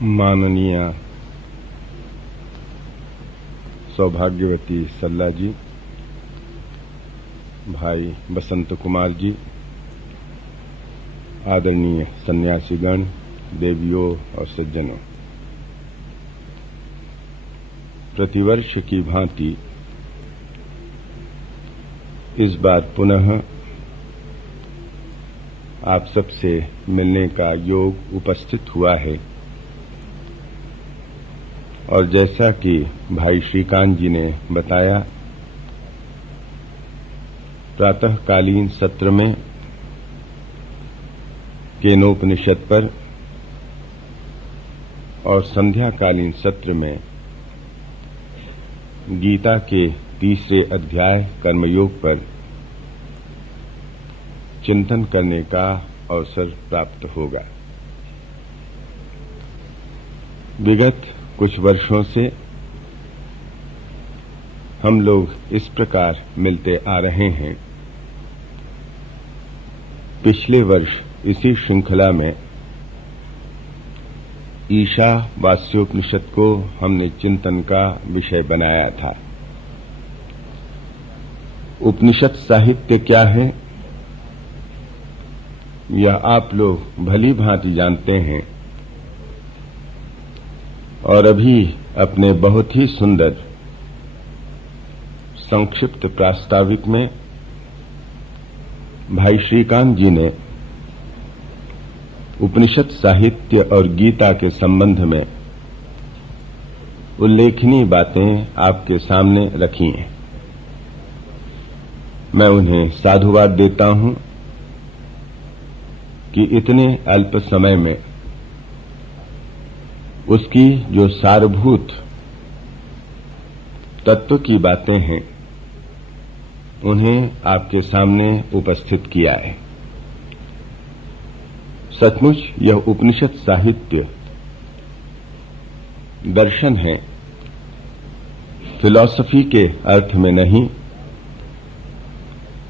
माननीय सौभाग्यवती सल्ला जी, भाई बसंत कुमार जी, आदरणीय सन्यासीगण, देवियों और सज्जनों, प्रतिवर्ष की भांति इस बार पुनः आप सबसे मिलने का योग उपस्थित हुआ है और जैसा कि भाई श्रीकांत जी ने बताया, प्रातःकालीन सत्र में केनोपनिषद पर और संध्याकालीन सत्र में गीता के तीसरे अध्याय कर्मयोग पर चिंतन करने का अवसर प्राप्त होगा। विगत कुछ वर्षों से हम लोग इस प्रकार मिलते आ रहे हैं। पिछले वर्ष इसी श्रृंखला में ईशावास्योपनिषद को हमने चिंतन का विषय बनाया था। उपनिषद साहित्य क्या है, यह आप लोग भली भांति जानते हैं और अभी अपने बहुत ही सुंदर संक्षिप्त प्रास्ताविक में भाई श्रीकांत जी ने उपनिषद साहित्य और गीता के संबंध में उल्लेखनीय बातें आपके सामने रखी हैं। मैं उन्हें साधुवाद देता हूं कि इतने अल्प समय में उसकी जो सारभूत तत्व की बातें हैं उन्हें आपके सामने उपस्थित किया है। सचमुच यह उपनिषद साहित्य दर्शन है, फिलॉसफी के अर्थ में नहीं,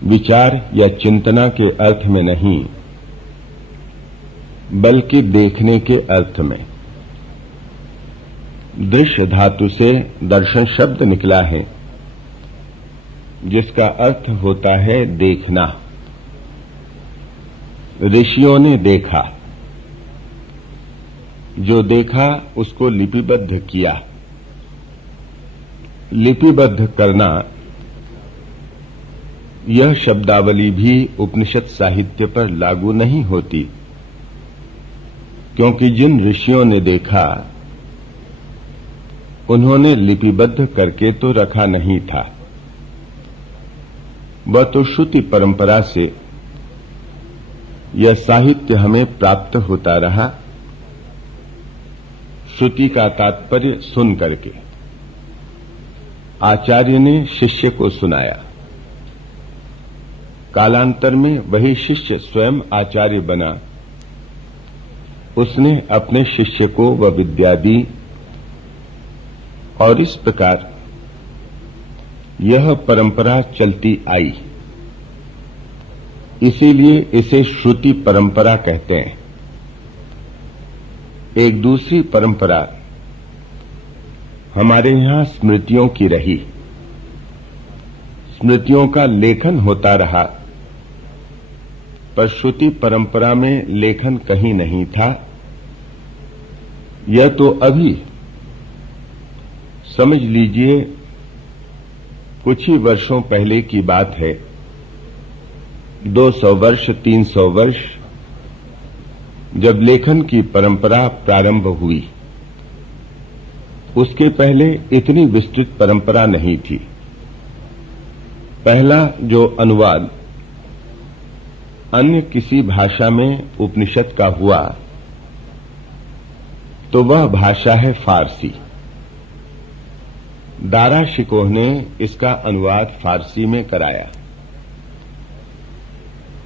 विचार या चिंतना के अर्थ में नहीं, बल्कि देखने के अर्थ में। दृश्य धातु से दर्शन शब्द निकला है, जिसका अर्थ होता है देखना। ऋषियों ने देखा, जो देखा उसको लिपिबद्ध किया। लिपिबद्ध करना, यह शब्दावली भी उपनिषद साहित्य पर लागू नहीं होती, क्योंकि जिन ऋषियों ने देखा उन्होंने लिपिबद्ध करके तो रखा नहीं था। वह तो श्रुति परंपरा से यह साहित्य हमें प्राप्त होता रहा, श्रुति का तात्पर्य सुन करके। आचार्य ने शिष्य को सुनाया, कालांतर में वही शिष्य स्वयं आचार्य बना। उसने अपने शिष्य को वह विद्या दी और इस प्रकार यह परंपरा चलती आई। इसीलिए इसे श्रुति परंपरा कहते हैं। एक दूसरी परंपरा हमारे यहां स्मृतियों की रही। स्मृतियों का लेखन होता रहा, पर श्रुति परंपरा में लेखन कहीं नहीं था। यह तो अभी समझ लीजिए कुछ ही वर्षों पहले की बात है। 200 वर्ष 300 वर्ष जब लेखन की परंपरा प्रारंभ हुई, उसके पहले इतनी विस्तृत परंपरा नहीं थी। पहला जो अनुवाद अन्य किसी भाषा में उपनिषद का हुआ, तो वह भाषा है फारसी। दारा शिकोह ने इसका अनुवाद फारसी में कराया।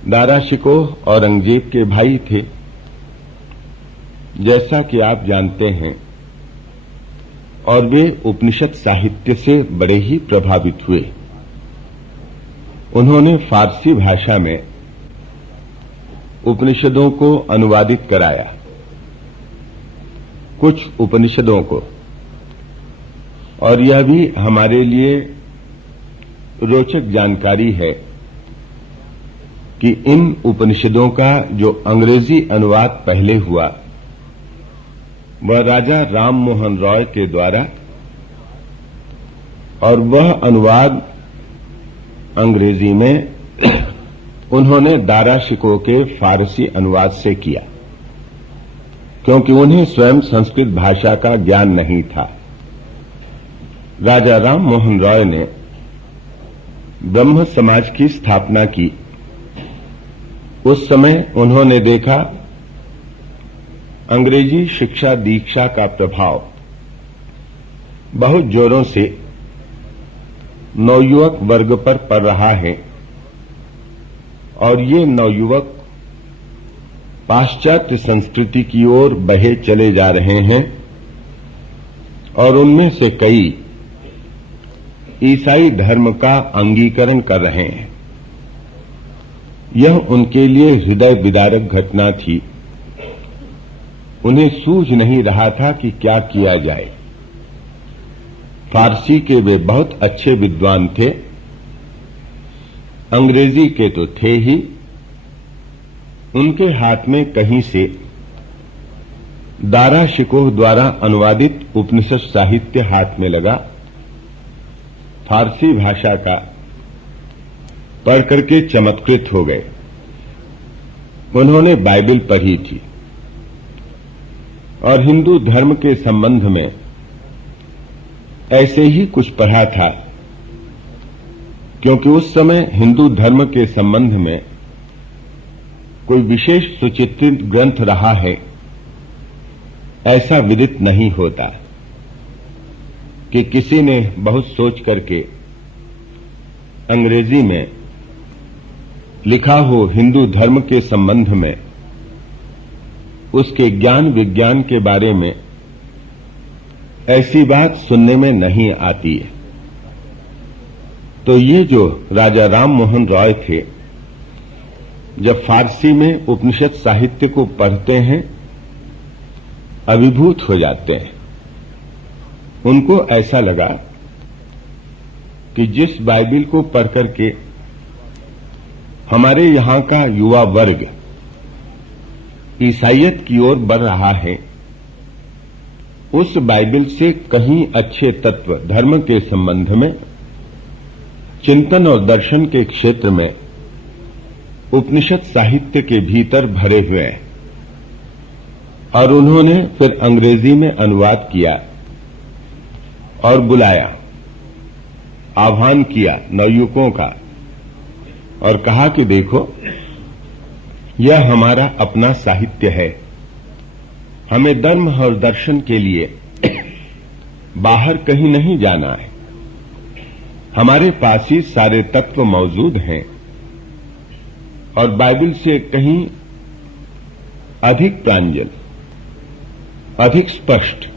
दारा शिकोह औरंगजेब के भाई थे, जैसा कि आप जानते हैं, और वे उपनिषद साहित्य से बड़े ही प्रभावित हुए। उन्होंने फारसी भाषा में उपनिषदों को अनुवादित कराया। कुछ उपनिषदों को, और यह भी हमारे लिए रोचक जानकारी है कि इन उपनिषदों का जो अंग्रेजी अनुवाद पहले हुआ वह राजा राम मोहन रॉय के द्वारा, और वह अनुवाद अंग्रेजी में उन्होंने दारा शिकोह के फारसी अनुवाद से किया, क्योंकि उन्हें स्वयं संस्कृत भाषा का ज्ञान नहीं था। राजा राम मोहन रॉय ने ब्रह्म समाज की स्थापना की। उस समय उन्होंने देखा अंग्रेजी शिक्षा दीक्षा का प्रभाव बहुत जोरों से नवयुवक वर्ग पर पड़ रहा है, और ये नवयुवक पाश्चात्य संस्कृति की ओर बहे चले जा रहे हैं, और उनमें से कई ईसाई धर्म का अंगीकरण कर रहे हैं। यह उनके लिए हृदय विदारक घटना थी। उन्हें सूझ नहीं रहा था कि क्या किया जाए। फारसी के वे बहुत अच्छे विद्वान थे, अंग्रेजी के तो थे ही। उनके हाथ में कहीं से दारा शिकोह द्वारा अनुवादित उपनिषद साहित्य हाथ में लगा। फारसी भाषा का पढ़ करके चमत्कृत हो गए। उन्होंने बाइबल पढ़ी थी और हिंदू धर्म के संबंध में ऐसे ही कुछ पढ़ा था, क्योंकि उस समय हिंदू धर्म के संबंध में कोई विशेष सुचित्रित ग्रंथ रहा है ऐसा विदित नहीं होता कि किसी ने बहुत सोच करके अंग्रेजी में लिखा हो हिंदू धर्म के संबंध में, उसके ज्ञान विज्ञान के बारे में ऐसी बात सुनने में नहीं आती है। तो ये जो राजा राम मोहन रॉय थे, जब फारसी में उपनिषद साहित्य को पढ़ते हैं अभिभूत हो जाते हैं। उनको ऐसा लगा कि जिस बाइबिल को पढ़ करके हमारे यहां का युवा वर्ग ईसाइयत की ओर बढ़ रहा है, उस बाइबिल से कहीं अच्छे तत्व धर्म के संबंध में, चिंतन और दर्शन के क्षेत्र में उपनिषद साहित्य के भीतर भरे हुए हैं। और उन्होंने फिर अंग्रेजी में अनुवाद किया और बुलाया, आह्वान किया नवयुवकों का, और कहा कि देखो यह हमारा अपना साहित्य है। हमें धर्म और दर्शन के लिए बाहर कहीं नहीं जाना है। हमारे पास ही सारे तत्व मौजूद हैं, और बाइबल से कहीं अधिक प्रांजल, अधिक स्पष्ट,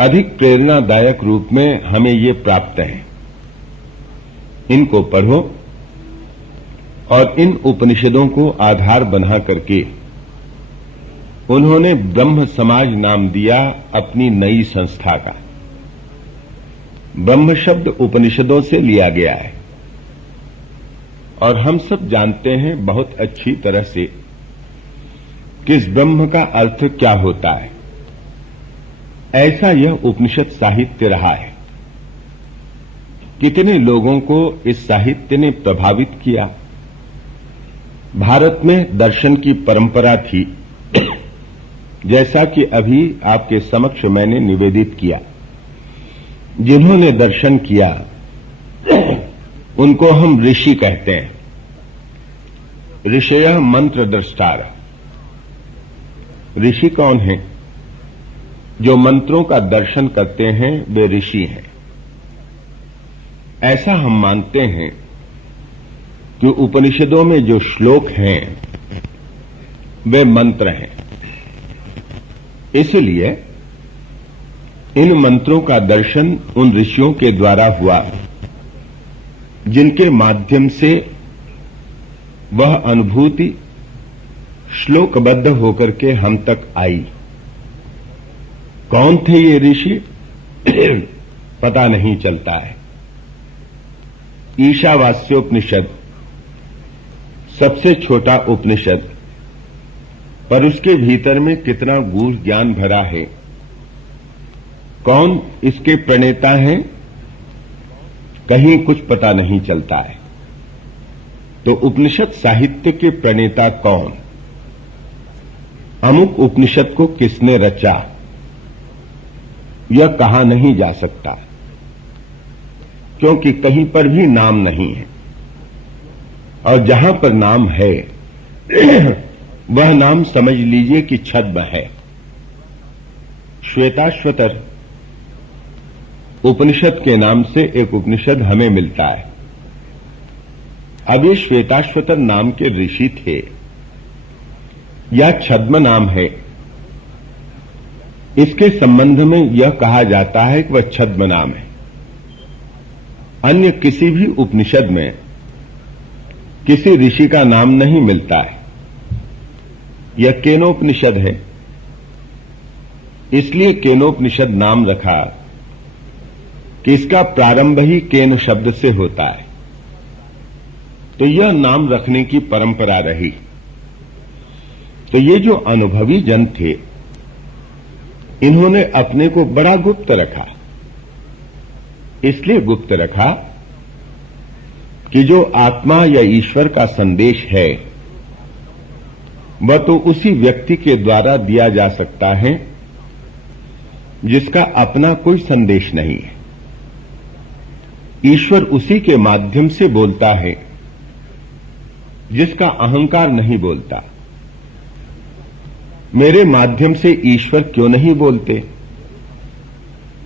अधिक प्रेरणादायक रूप में हमें ये प्राप्त है। इनको पढ़ो, और इन उपनिषदों को आधार बना करके उन्होंने ब्रह्म समाज नाम दिया अपनी नई संस्था का। ब्रह्म शब्द उपनिषदों से लिया गया है, और हम सब जानते हैं बहुत अच्छी तरह से कि इस ब्रह्म का अर्थ क्या होता है। ऐसा यह उपनिषद साहित्य रहा है। कितने लोगों को इस साहित्य ने प्रभावित किया। भारत में दर्शन की परंपरा थी, जैसा कि अभी आपके समक्ष मैंने निवेदित किया। जिन्होंने दर्शन किया उनको हम ऋषि कहते हैं। ऋषयः मंत्र द्रष्टार। ऋषि कौन है? जो मंत्रों का दर्शन करते हैं वे ऋषि हैं। ऐसा हम मानते हैं कि उपनिषदों में जो श्लोक हैं वे मंत्र हैं। इसलिए इन मंत्रों का दर्शन उन ऋषियों के द्वारा हुआ जिनके माध्यम से वह अनुभूति श्लोकबद्ध होकर के हम तक आई। कौन थे ये ऋषि पता नहीं चलता है। ईशावास्योपनिषद सबसे छोटा उपनिषद, पर उसके भीतर में कितना गूढ़ ज्ञान भरा है। कौन इसके प्रणेता हैं, कहीं कुछ पता नहीं चलता है। तो उपनिषद साहित्य के प्रणेता कौन, अमुक उपनिषद को किसने रचा, यह कहा नहीं जा सकता, क्योंकि कहीं पर भी नाम नहीं है। और जहां पर नाम है वह नाम समझ लीजिए कि छद्म है। श्वेताश्वतर उपनिषद के नाम से एक उपनिषद हमें मिलता है। अब ये श्वेताश्वतर नाम के ऋषि थे या छद्म नाम है, इसके संबंध में यह कहा जाता है कि वह छद्म नाम है। अन्य किसी भी उपनिषद में किसी ऋषि का नाम नहीं मिलता है। यह केनोपनिषद है, इसलिए केनोपनिषद नाम रखा कि इसका प्रारंभ ही केन शब्द से होता है। तो यह नाम रखने की परंपरा रही। तो ये जो अनुभवी जन थे, इन्होंने अपने को बड़ा गुप्त रखा। इसलिए गुप्त रखा कि जो आत्मा या ईश्वर का संदेश है वह तो उसी व्यक्ति के द्वारा दिया जा सकता है जिसका अपना कोई संदेश नहीं है। ईश्वर उसी के माध्यम से बोलता है जिसका अहंकार नहीं बोलता। मेरे माध्यम से ईश्वर क्यों नहीं बोलते?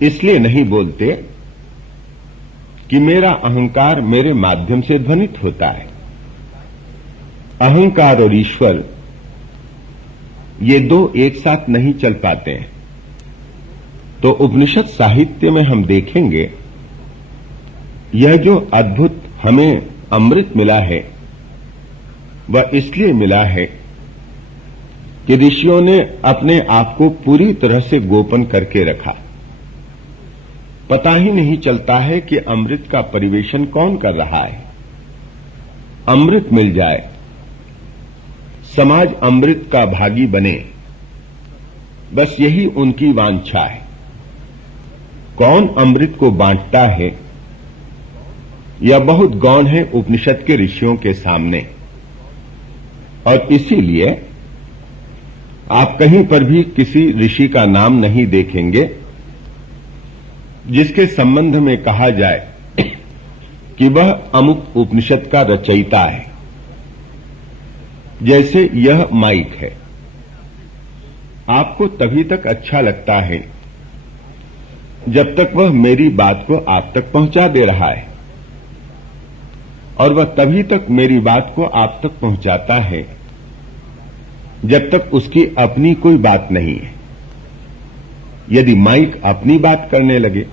इसलिए नहीं बोलते कि मेरा अहंकार मेरे माध्यम से ध्वनित होता है। अहंकार और ईश्वर ये दो एक साथ नहीं चल पाते हैं। तो उपनिषद साहित्य में हम देखेंगे यह जो अद्भुत हमें अमृत मिला है वह इसलिए मिला है कि ऋषियों ने अपने आप को पूरी तरह से गोपन करके रखा। पता ही नहीं चलता है कि अमृत का परिवेशन कौन कर रहा है। अमृत मिल जाए, समाज अमृत का भागी बने, बस यही उनकी वांछा है। कौन अमृत को बांटता है यह बहुत गौण है उपनिषद के ऋषियों के सामने। और इसीलिए आप कहीं पर भी किसी ऋषि का नाम नहीं देखेंगे जिसके संबंध में कहा जाए कि वह अमुक उपनिषद का रचयिता है। जैसे यह माइक है, आपको तभी तक अच्छा लगता है जब तक वह मेरी बात को आप तक पहुंचा दे रहा है, और वह तभी तक मेरी बात को आप तक पहुंचाता है जब तक उसकी अपनी कोई बात नहीं है। यदि माइक अपनी बात करने लगे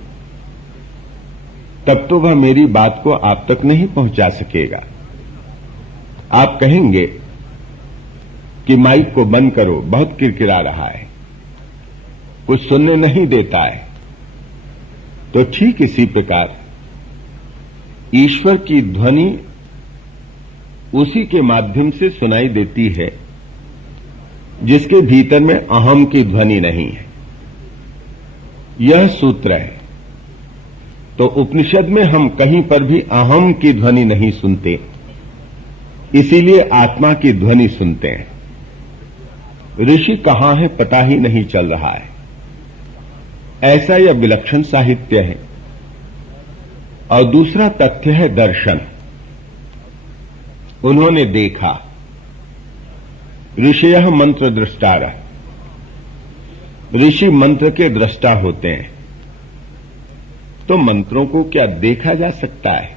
तब तो वह मेरी बात को आप तक नहीं पहुंचा सकेगा। आप कहेंगे कि माइक को बंद करो, बहुत किरकिरा रहा है, कुछ सुनने नहीं देता है। तो ठीक इसी प्रकार ईश्वर की ध्वनि उसी के माध्यम से सुनाई देती है जिसके भीतर में अहम की ध्वनि नहीं है। यह सूत्र है। तो उपनिषद में हम कहीं पर भी अहम की ध्वनि नहीं सुनते, इसीलिए आत्मा की ध्वनि सुनते हैं। ऋषि कहां है पता ही नहीं चल रहा है। ऐसा यह विलक्षण साहित्य है। और दूसरा तथ्य है दर्शन। उन्होंने देखा। ऋषयः मंत्र दृष्टारः, ऋषि मंत्र के दृष्टा होते हैं। तो मंत्रों को क्या देखा जा सकता है?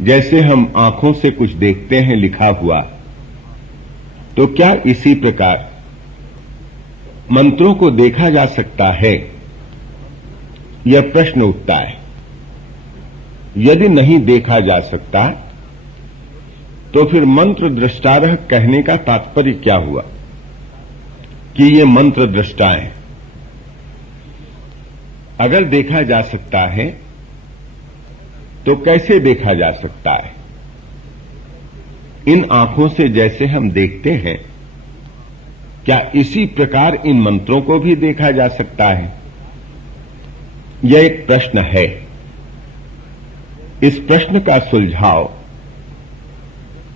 जैसे हम आंखों से कुछ देखते हैं लिखा हुआ, तो क्या इसी प्रकार मंत्रों को देखा जा सकता है? यह प्रश्न उठता है। यदि नहीं देखा जा सकता तो फिर मंत्र दृष्टारः कहने का तात्पर्य क्या हुआ कि ये मंत्र दृष्टा हैं? अगर देखा जा सकता है तो कैसे देखा जा सकता है? इन आंखों से जैसे हम देखते हैं, क्या इसी प्रकार इन मंत्रों को भी देखा जा सकता है? यह एक प्रश्न है। इस प्रश्न का सुलझाव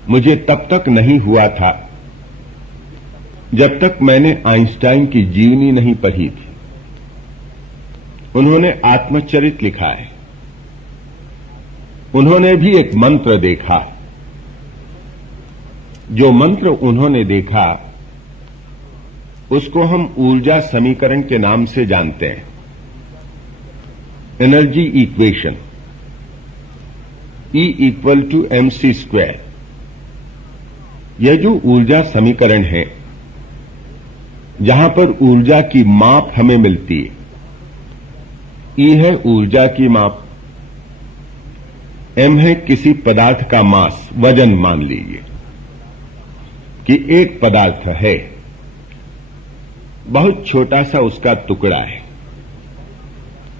मुझे तब तक नहीं हुआ था जब तक मैंने आइंस्टाइन की जीवनी नहीं पढ़ी थी। उन्होंने आत्मचरित लिखा है। उन्होंने भी एक मंत्र देखा। जो मंत्र उन्होंने देखा उसको हम ऊर्जा समीकरण के नाम से जानते हैं, एनर्जी इक्वेशन, E = mc²। यह जो ऊर्जा समीकरण है, जहां पर ऊर्जा की माप हमें मिलती है, E है ऊर्जा की माप, m है किसी पदार्थ का मास, वजन। मान लीजिए कि एक पदार्थ है, बहुत छोटा सा उसका टुकड़ा है,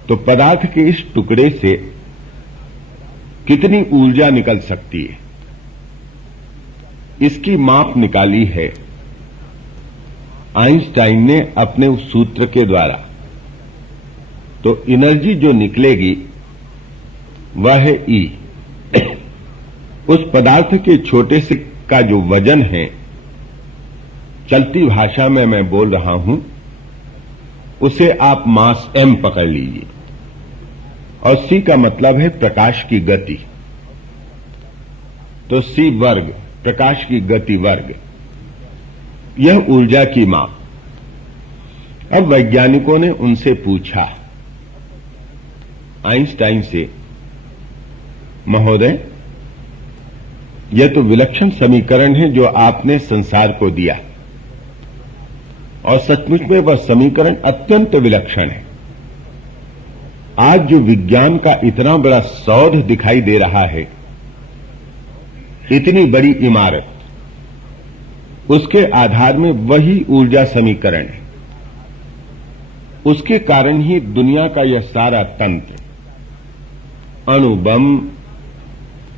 तो पदार्थ के इस टुकड़े से कितनी ऊर्जा निकल सकती है, इसकी माप निकाली है आइंस्टाइन ने अपने उस सूत्र के द्वारा। तो एनर्जी जो निकलेगी वह है E। उस पदार्थ के छोटे से का जो वजन है, चलती भाषा में मैं बोल रहा हूं, उसे आप मास m पकड़ लीजिए, और c का मतलब है प्रकाश की गति। तो c वर्ग, प्रकाश की गति वर्ग, यह ऊर्जा की माप। अब वैज्ञानिकों ने उनसे पूछा, आइंस्टाइन से, महोदय, यह तो विलक्षण समीकरण है जो आपने संसार को दिया, और सचमुच में वह समीकरण अत्यंत विलक्षण है। आज जो विज्ञान का इतना बड़ा सौध दिखाई दे रहा है, इतनी बड़ी इमारत, उसके आधार में वही ऊर्जा समीकरण है। उसके कारण ही दुनिया का यह सारा तंत्र, अणु बम,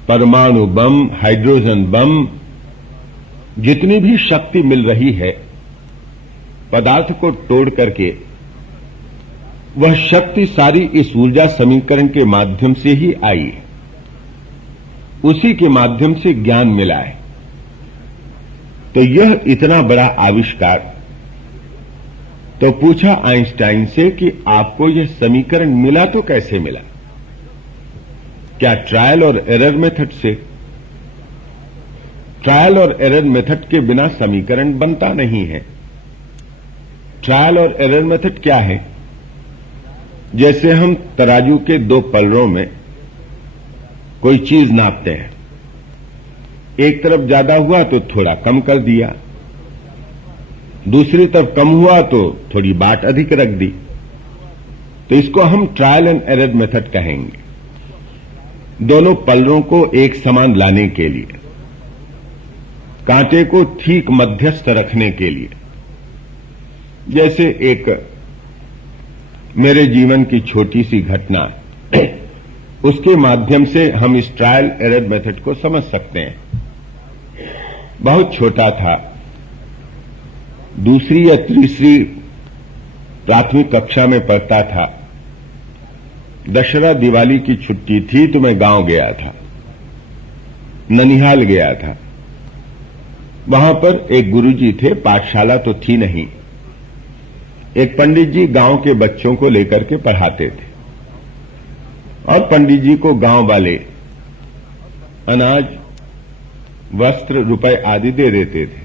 परमाणु बम, हाइड्रोजन बम, जितनी भी शक्ति मिल रही है पदार्थ को तोड़ करके, वह शक्ति सारी इस ऊर्जा समीकरण के माध्यम से ही आई है। उसी के माध्यम से ज्ञान मिला है। तो यह इतना बड़ा आविष्कार। तो पूछा आइंस्टाइन से कि आपको यह समीकरण मिला तो कैसे मिला? क्या ट्रायल और एरर मेथड से? ट्रायल और एरर मेथड के बिना समीकरण बनता नहीं है। ट्रायल और एरर मेथड क्या है? जैसे हम तराजू के दो पलड़ों में कोई चीज नापते हैं, एक तरफ ज्यादा हुआ तो थोड़ा कम कर दिया, दूसरी तरफ कम हुआ तो थोड़ी बाट अधिक रख दी। तो इसको हम ट्रायल एंड एरर मेथड कहेंगे, दोनों पलड़ों को एक समान लाने के लिए, कांटे को ठीक मध्यस्थ रखने के लिए। जैसे एक मेरे जीवन की छोटी सी घटना है, उसके माध्यम से हम इस ट्रायल एरर मेथड को समझ सकते हैं। बहुत छोटा था, दूसरी या तीसरी प्राथमिक कक्षा में पढ़ता था। दशहरा दिवाली की छुट्टी थी तो मैं गांव गया था, ननिहाल गया था। वहां पर एक गुरुजी थे, पाठशाला तो थी नहीं। एक पंडित जी गांव के बच्चों को लेकर के पढ़ाते थे, और पंडित जी को गांव वाले अनाज, वस्त्र, रुपए आदि दे देते थे।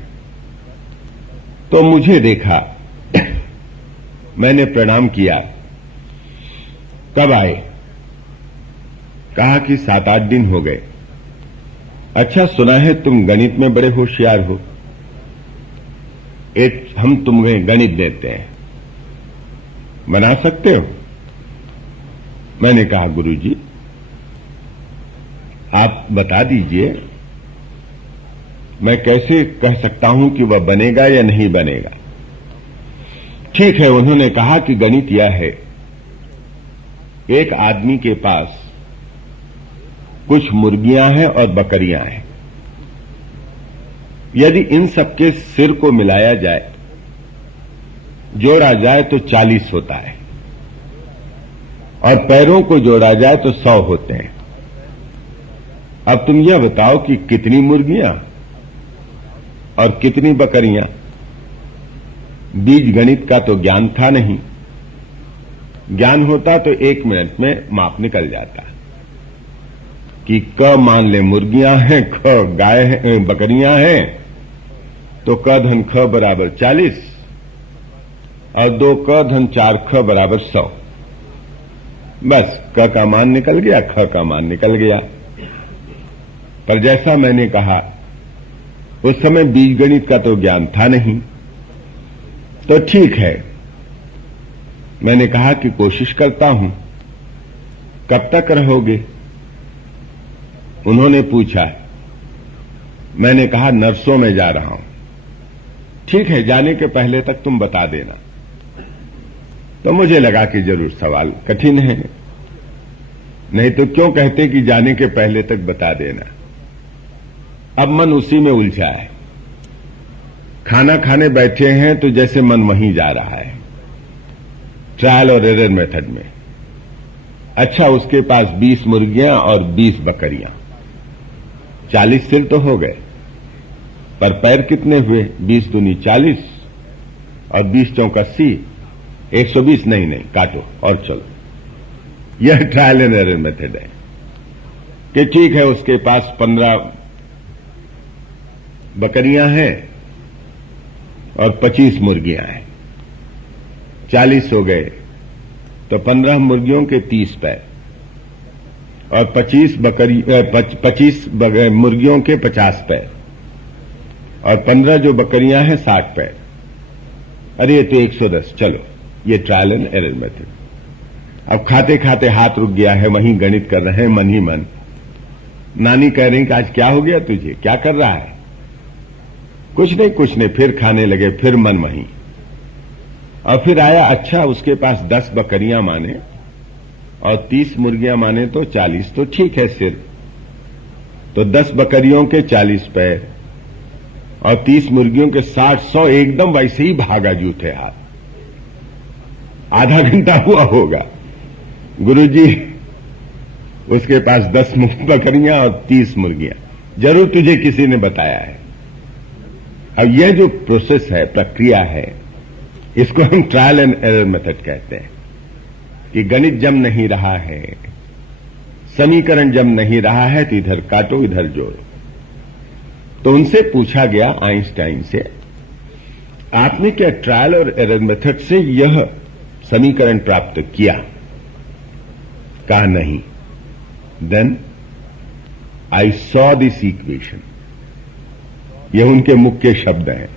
तो मुझे देखा, मैंने प्रणाम किया। कब आए? कहा कि 7-8 दिन हो गए। अच्छा, सुना है तुम गणित में बड़े होशियार हो, एक हम तुम्हें गणित देते हैं, बना सकते हो? मैंने कहा, गुरुजी आप बता दीजिए, मैं कैसे कह सकता हूं कि वह बनेगा या नहीं बनेगा। ठीक है, उन्होंने कहा कि गणित यह है एक आदमी के पास कुछ मुर्गियां हैं और बकरियां हैं। यदि इन सबके सिर को मिलाया जाए, जोड़ा जाए तो 40 होता है, और पैरों को जोड़ा जाए तो 100 होते हैं। अब तुम यह बताओ कि कितनी मुर्गियां और कितनी बकरियां। बीज गणित का तो ज्ञान था नहीं। ज्ञान होता तो 1 मिनट में माप निकल जाता कि क मान ले मुर्गियां हैं, ख गाय हैं, बकरियां हैं, तो क धन ख बराबर 40 और 2 क धन 4 ख बराबर 100। बस क का मान निकल गया, ख का मान निकल गया। पर जैसा मैंने कहा, उस समय बीजगणित का तो ज्ञान था नहीं। तो ठीक है, मैंने कहा कि कोशिश करता हूं। कब तक रहोगे? उन्होंने पूछा। मैंने कहा नरसों में जा रहा हूं। ठीक है, जाने के पहले तक तुम बता देना। तो मुझे लगा कि जरूर सवाल कठिन है, नहीं तो क्यों कहते कि जाने के पहले तक बता देना। अब मन उसी में उलझा है। खाना खाने बैठे हैं तो जैसे मन वहीं जा रहा है, ट्रायल और एरर मेथड में। अच्छा, उसके पास 20 मुर्गियां और 20 बकरियां, 40 सिर तो हो गए, पर पैर कितने हुए? 20 दूनी 40 और 20 चौक 80, 120। नहीं, काटो और चलो। यह ट्रायल एंड एरर मेथड है कि ठीक है, उसके पास 15 बकरियां हैं और 25 मुर्गियां हैं, 40 हो गए, तो 15 मुर्गियों के 30 पैर और 25 मुर्गियों के 50 पैर और 15 जो बकरियां हैं 60 पैर। अरे ये तो 110। चलो, ये ट्रायल एंड एरर मेथड। अब खाते खाते हाथ रुक गया है, वहीं गणित कर रहे हैं मन ही मन। नानी कह रही कि आज क्या हो गया तुझे, क्या कर रहा है? कुछ नहीं। फिर खाने लगे, फिर मन वहीं। और फिर आया, अच्छा उसके पास 10 बकरियां माने और 30 मुर्गियां माने तो 40, तो ठीक है सिर। तो 10 बकरियों के 40 पैर और 30 मुर्गियों के 60-100, एकदम वैसे ही भागा जूठे हाथ। आधा घंटा हुआ होगा। गुरुजी, उसके पास 10 बकरियां और 30 मुर्गियां, जरूर तुझे किसी ने बताया है। अब यह जो प्रोसेस है, प्रक्रिया है, इसको हम ट्रायल एंड एरर मेथड कहते हैं कि गणित जम नहीं रहा है, समीकरण जम नहीं रहा है, तो इधर काटो इधर जोड़ो। तो उनसे पूछा गया, आइंस्टाइन से, आपने क्या ट्रायल और एरर मेथड से यह समीकरण प्राप्त किया? कहा नहीं। Then I saw this equation. यह उनके मुख्य शब्द हैं।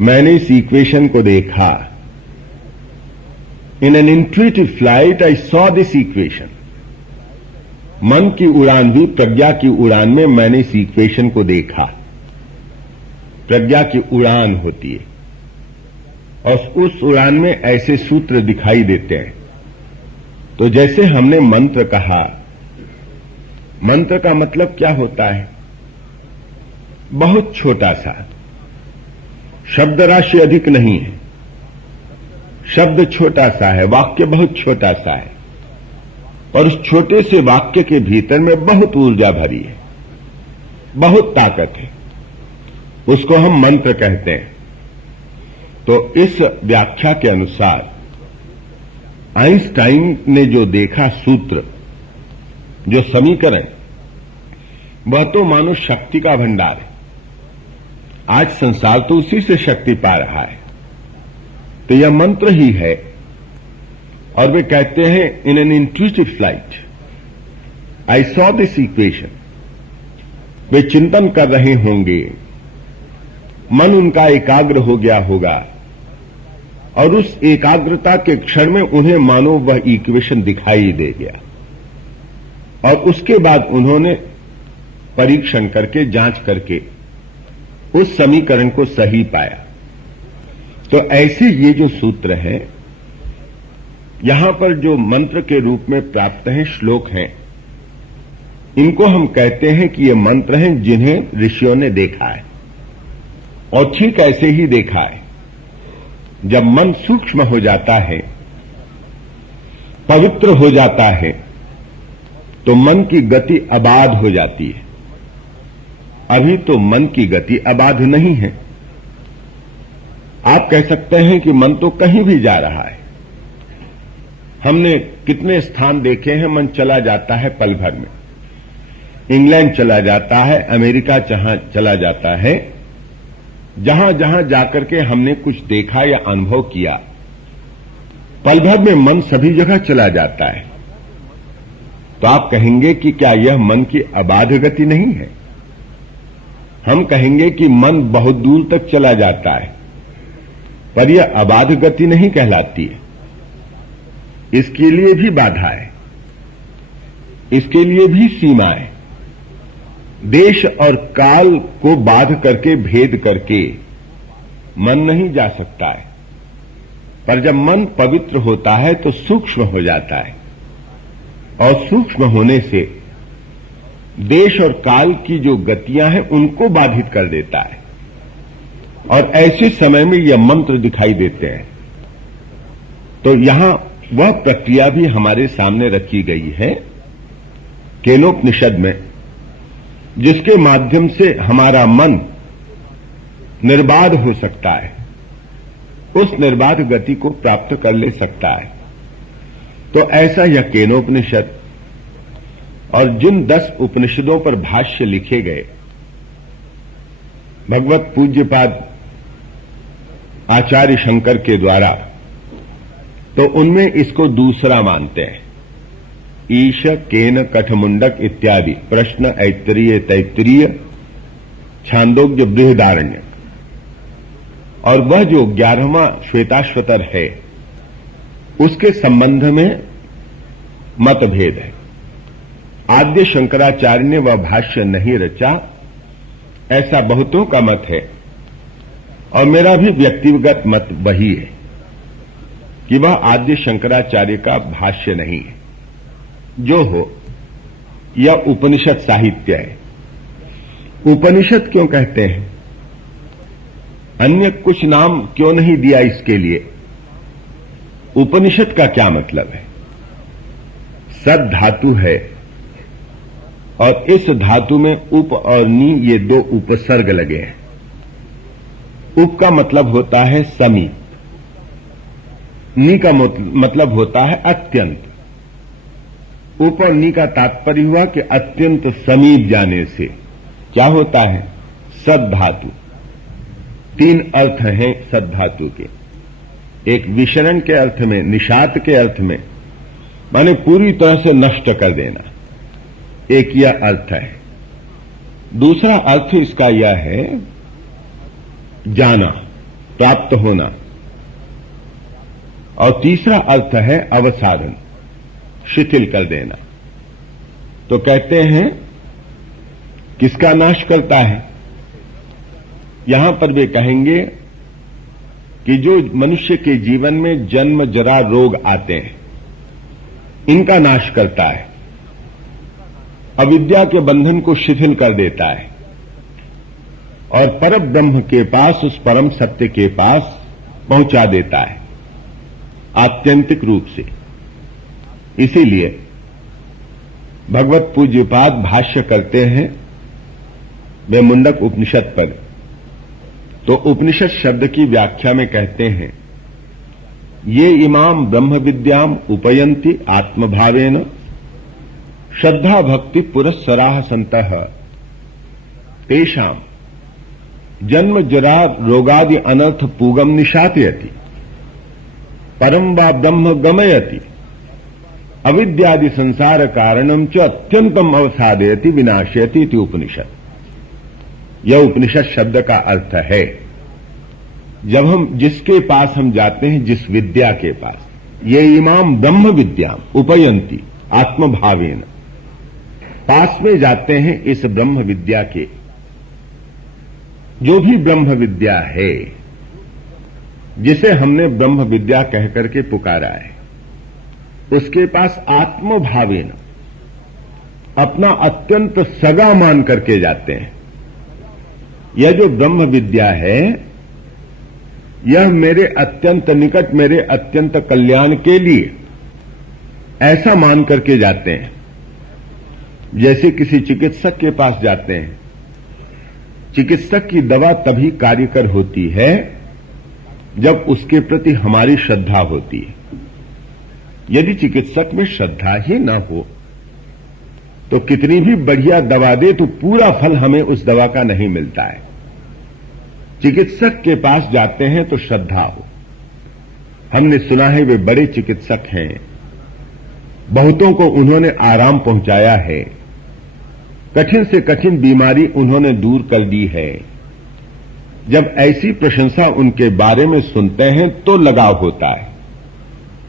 मैंने इस इक्वेशन को देखा। इन an intuitive flight I saw this equation. मन की उड़ान हुई, प्रज्ञा की उड़ान में मैंने इस इक्वेशन को देखा। प्रज्ञा की उड़ान होती है और उस उड़ान में ऐसे सूत्र दिखाई देते हैं। तो जैसे हमने मंत्र कहा, मंत्र का मतलब क्या होता है? बहुत छोटा सा, शब्द राशि अधिक नहीं है, शब्द छोटा सा है, वाक्य बहुत छोटा सा है, और उस छोटे से वाक्य के भीतर में बहुत ऊर्जा भरी है, बहुत ताकत है। उसको हम मंत्र कहते हैं। तो इस व्याख्या के अनुसार आइंस्टाइन ने जो देखा सूत्र, जो समीकरण, वह तो मानो शक्ति का भंडार है। आज संसार तो उसी से शक्ति पा रहा है। तो यह मंत्र ही है। और वे कहते हैं, in an intuitive flight I saw this equation. वे चिंतन कर रहे होंगे, मन उनका एकाग्र हो गया होगा, और उस एकाग्रता के क्षण में उन्हें मानो वह इक्वेशन दिखाई दे गया। और उसके बाद उन्होंने परीक्षण करके, जांच करके उस समीकरण को सही पाया। तो ऐसे ये जो सूत्र हैं, यहां पर जो मंत्र के रूप में प्राप्त हैं, श्लोक हैं, इनको हम कहते हैं कि ये मंत्र हैं जिन्हें ऋषियों ने देखा है। और ठीक ऐसे ही देखा है, जब मन सूक्ष्म हो जाता है, पवित्र हो जाता है, तो मन की गति अबाध हो जाती है। अभी तो मन की गति अबाध नहीं है। आप कह सकते हैं कि मन तो कहीं भी जा रहा है। हमने कितने स्थान देखे हैं, मन चला जाता है पल भर में। इंग्लैंड चला जाता है, अमेरिका चला जाता है, जहां जहां जाकर के हमने कुछ देखा या अनुभव किया, पल भर में मन सभी जगह चला जाता है। तो आप कहेंगे कि क्या यह मन की अबाध गति नहीं है? हम कहेंगे कि मन बहुत दूर तक चला जाता है, पर यह अबाध गति नहीं कहलाती है। इसके लिए भी बाधा है, इसके लिए भी सीमा है। देश और काल को बाध करके, भेद करके मन नहीं जा सकता है। पर जब मन पवित्र होता है तो सूक्ष्म हो जाता है, और सूक्ष्म होने से देश और काल की जो गतियां हैं उनको बाधित कर देता है। और ऐसे समय में यह मंत्र दिखाई देते हैं। तो यहां वह प्रक्रिया भी हमारे सामने रखी गई है केनोपनिषद में, जिसके माध्यम से हमारा मन निर्बाध हो सकता है, उस निर्बाध गति को प्राप्त कर ले सकता है। तो ऐसा यह केनोपनिषद और जिन 10 उपनिषदों पर भाष्य लिखे गए, भगवत पूज्यपाद आचार्य शंकर के द्वारा, तो उनमें इसको दूसरा मानते हैं। ईश, केन, कठमुंडक इत्यादि प्रश्न, ऐतरीय, तैत्तरीय, छांदोग्य, बृहदारण्यक, और वह जो 11वां श्वेताश्वतर है, उसके संबंध में मतभेद है। आद्य शंकराचार्य ने वह भाष्य नहीं रचा, ऐसा बहुतों का मत है। और मेरा भी व्यक्तिगत मत वही है कि वह आद्य शंकराचार्य का भाष्य नहीं है। जो हो, यह उपनिषद साहित्य है। उपनिषद क्यों कहते हैं? अन्य कुछ नाम क्यों नहीं दिया इसके लिए? उपनिषद का क्या मतलब है? सद धातु है, और इस धातु में उप और नी, ये 2 उपसर्ग लगे हैं। उप का मतलब होता है समीप, नी का मतलब होता है अत्यंत। उप और नी का तात्पर्य हुआ कि अत्यंत समीप जाने से क्या होता है? सद धातु। 3 अर्थ हैं सद धातु के। एक विशरण के अर्थ में, निषाद के अर्थ में, माने पूरी तरह से नष्ट कर देना, एक यह अर्थ है। दूसरा अर्थ इसका यह है जाना, प्राप्त होना। और तीसरा अर्थ है अवसाधन, शिथिल कर देना। तो कहते हैं किसका नाश करता है? यहां पर वे कहेंगे कि जो मनुष्य के जीवन में जन्म, जरा, रोग आते हैं, इनका नाश करता है, अविद्या के बंधन को शिथिल कर देता है, और परम ब्रह्म के पास, उस परम सत्य के पास पहुंचा देता है आत्यंतिक रूप से। इसीलिए भगवत पूज्यपाद भाष्य करते हैं वे मुंडक उपनिषद पर। तो उपनिषद शब्द की व्याख्या में कहते हैं, ये इमाम ब्रह्म विद्याम उपयंती आत्मभावेन श्रद्धा भक्ति पुरस्सराः संतः तेषाम जन्म जरा रोगादि अनर्थ पूगम निशातयति परम वा ब्रह्म गमयति अविद्यादि संसार कारणम च अत्यंतम अवसादयति विनाशयति इति उपनिषद। यह उपनिषद शब्द का अर्थ है, जब हम जिसके पास हम जाते हैं, जिस विद्या के पास, ये इमाम ब्रह्म विद्या उपयंती आत्मभावेन, पास में जाते हैं इस ब्रह्म विद्या के। जो भी ब्रह्म विद्या है, जिसे हमने ब्रह्म विद्या कहकर के पुकारा है, उसके पास आत्मभावेन अपना अत्यंत सगा मान करके जाते हैं। यह जो ब्रह्म विद्या है, यह मेरे अत्यंत निकट, मेरे अत्यंत कल्याण के लिए ऐसा मान करके जाते हैं। जैसे किसी चिकित्सक के पास जाते हैं, चिकित्सक की दवा तभी कार्यकर होती है जब उसके प्रति हमारी श्रद्धा होती है। यदि चिकित्सक में श्रद्धा ही न हो तो कितनी भी बढ़िया दवा दे तो पूरा फल हमें उस दवा का नहीं मिलता है। चिकित्सक के पास जाते हैं तो श्रद्धा हो। हमने सुना है वे बड़े चिकित्सक हैं, बहुतों को उन्होंने आराम पहुंचाया है, कठिन से कठिन बीमारी उन्होंने दूर कर दी है। जब ऐसी प्रशंसा उनके बारे में सुनते हैं तो लगाव होता है,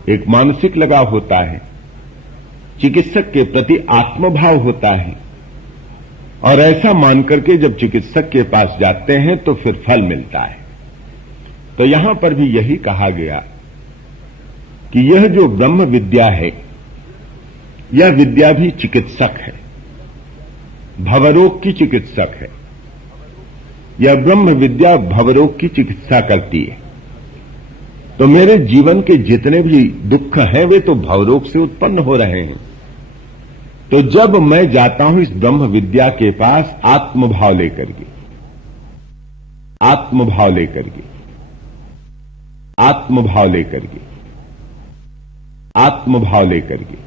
एक मानसिक लगाव होता है, चिकित्सक के प्रति आत्मभाव होता है। और ऐसा मान करके जब चिकित्सक के पास जाते हैं तो फिर फल मिलता है। तो यहां पर भी यही कहा गया कि यह जो ब्रह्म विद्या है, यह विद्या भी चिकित्सक है, भवरोग की चिकित्सक है। यह ब्रह्म विद्या भवरोग की चिकित्सा करती है। तो मेरे जीवन के जितने भी दुख हैं वे तो भवरोग से उत्पन्न हो रहे हैं। तो जब मैं जाता हूं इस ब्रह्म विद्या के पास आत्मभाव लेकर के, आत्मभाव लेकर के, आत्मभाव लेकर के, आत्मभाव लेकर के,